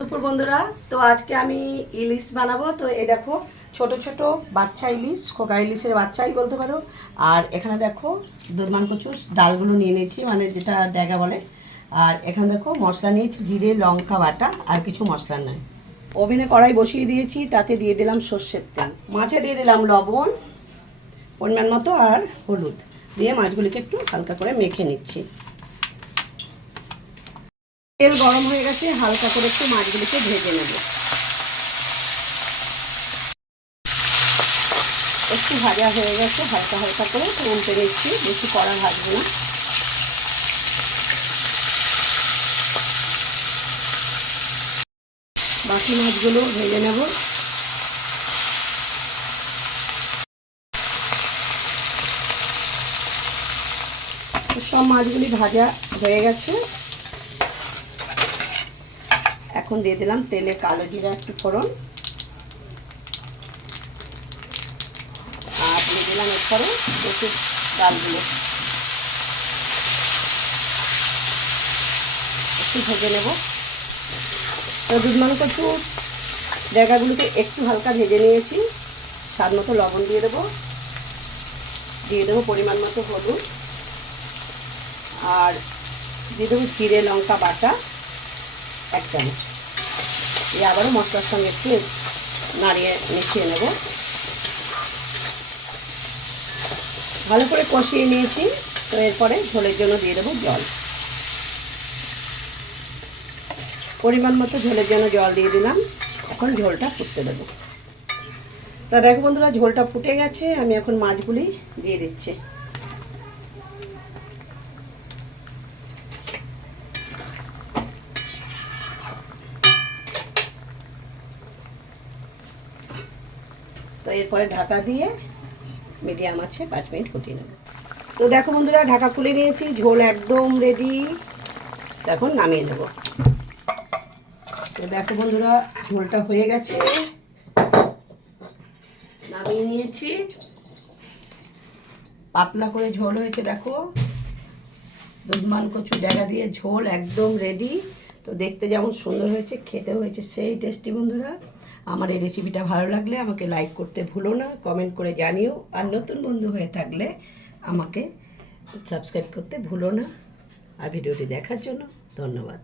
দুপুর বন্ধুরা, তো আজকে আমি ইলিশ বানাবো। তো এই দেখো ছোট ছোট বাচ্চা ইলিশ, খোকা ইলিশের বাচ্চাই বলতে পারো। আর এখানে দেখো দুধমান কচুর ডালগুলো নিয়ে নিয়েছি, মানে যেটা ড্যাগা বলে। আর এখানে দেখো মশলা নিয়েছি, জিরে লঙ্কা বাটা, আর কিছু মশলা নয়। ওভেনে কড়াই বসিয়ে দিয়েছি, তাতে দিয়ে দিলাম সর্ষের তেল, মাছে দিয়ে দিলাম লবণ পরিমাণ মতো আর হলুদ দিয়ে মাছগুলিকে একটু হালকা করে মেখে নিচ্ছি। তেল গরম হয়ে গেছে, হালকা করে একটু মাছগুলিকে ভেজে নেব। একটু ভাজা হয়ে গেছে, হালকা হালকা করে উল্টে নিচ্ছি, বেশি কড়া ভাজবো না। বাকি মাছগুলো ভেজে নেব। সব মাছগুলি ভাজা হয়ে গেছে। এখন দিয়ে দিলাম তেলে কালো জিরা একটু ফোড়ন, আর দিয়ে দিলাম এরপরে কচুর ডালগুলো একটু ভেজে নেব। তো দুধমান কচুর জায়গাগুলোকে একটু হালকা ভেজে নিয়েছি। স্বাদ মতো লবণ দিয়ে দেবো, পরিমাণ মতো হলুদ, আর দিয়ে দেবো জিরে লঙ্কা বাটা 1 চামচ। দিয়ে আবারও মশলার সঙ্গে একটু নাড়িয়ে মিশিয়ে নেব। ভালো করে কষিয়ে নিয়েছি। তো এরপরে ঝোলের জন্য দিয়ে দেবো জল, পরিমাণ মতো ঝোলের জন্য জল দিয়ে দিলাম। এখন ঝোলটা ফুটতে দেবো। তা দেখো বন্ধুরা, ঝোলটা ফুটে গেছে, আমি এখন মাছগুলি দিয়ে দিচ্ছি। তো এরপরে ঢাকা দিয়ে মিডিয়াম আছে 5 মিনিট ফুটিয়ে নেব। তো দেখো বন্ধুরা, ঢাকা খুলে নিয়েছি, ঝোল একদম রেডি। এখন নামিয়ে নেব। তো দেখো বন্ধুরা, ঝোলটা হয়ে গেছে, নামিয়ে নিয়েছি। পাতলা করে ঝোল হয়েছে দেখো, দুধমান কচু ড্যাগা দিয়ে ঝোল একদম রেডি। তো দেখতে যেমন সুন্দর হয়েছে, খেতে হয়েছে সেই টেস্টি। বন্ধুরা, আমার এই রেসিপিটা ভালো লাগলে আমাকে লাইক করতে ভুলো না, কমেন্ট করে জানিও। আর নতুন বন্ধু হয়ে থাকলে আমাকে সাবস্ক্রাইব করতে ভুলো না। আর ভিডিওটি দেখার জন্য ধন্যবাদ।